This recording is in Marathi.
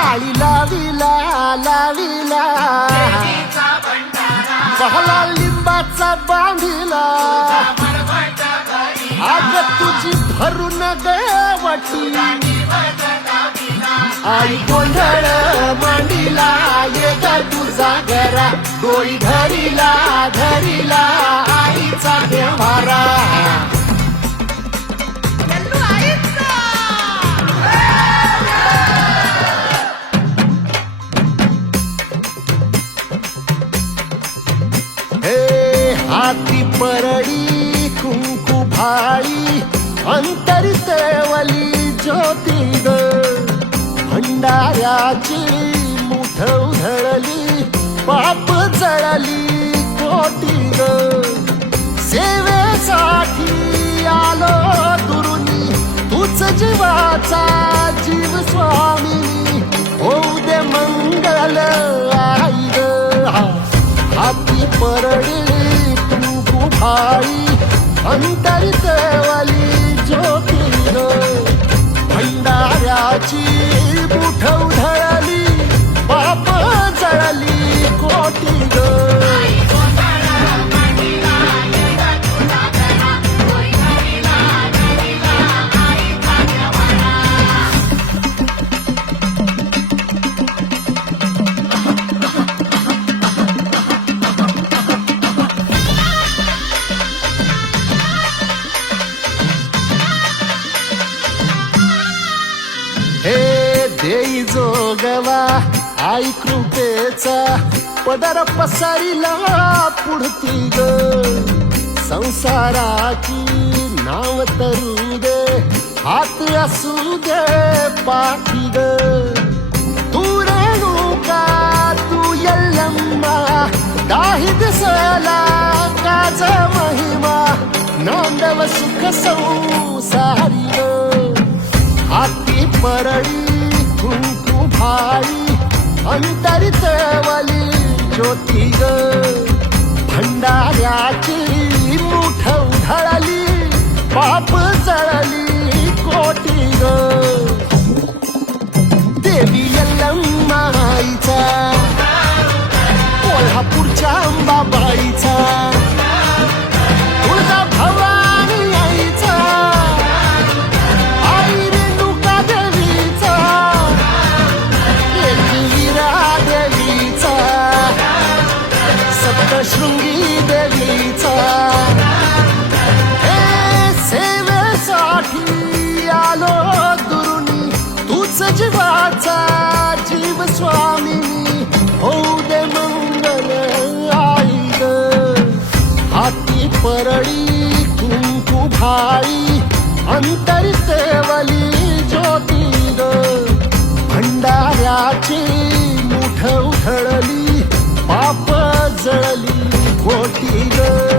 आळी लाविला लाविला. बहला लिंबाचा बांधिला. आग तुझी भरून गवटी आई गोंधळ मांडीला ये ग तुझा घरा. डोळी धरीला धरीला. आईचा देवारा हाती परळी कुंकू भाळी अंतरितवली ज्योती ग भंडाऱ्याची मुठ उधळली पाप जळली कोटी ग सेवेसाठी आलो दुरुनी तूच जीवाचा जीव स्वामी. होऊ दे मंगल आई ग हाती परळी कुंकू भाई अंतरितवली ज्योती ग भंडाऱ्याची देई जोगवा आई कृपेचा पदर पसरिला पुढती ग. संसाराची नाव तरू दे हात असू दे पाठी ग. तू रेणुका तू यल्लम्मा? दाही दिसला काज महिमा? नांदव सुख संसारी ग. हाती परडी भाई अंतरितवली ज्योती ग. भंडाऱ्याची मुठ उधळली पाप जळली कोटी ग. देवी यल्लम्माईचा कोल्हापूरच्या देवीचा. सेवेसाठी आलो दुरुनी तूच जीवाचा जीव स्वामी होऊ 我一个。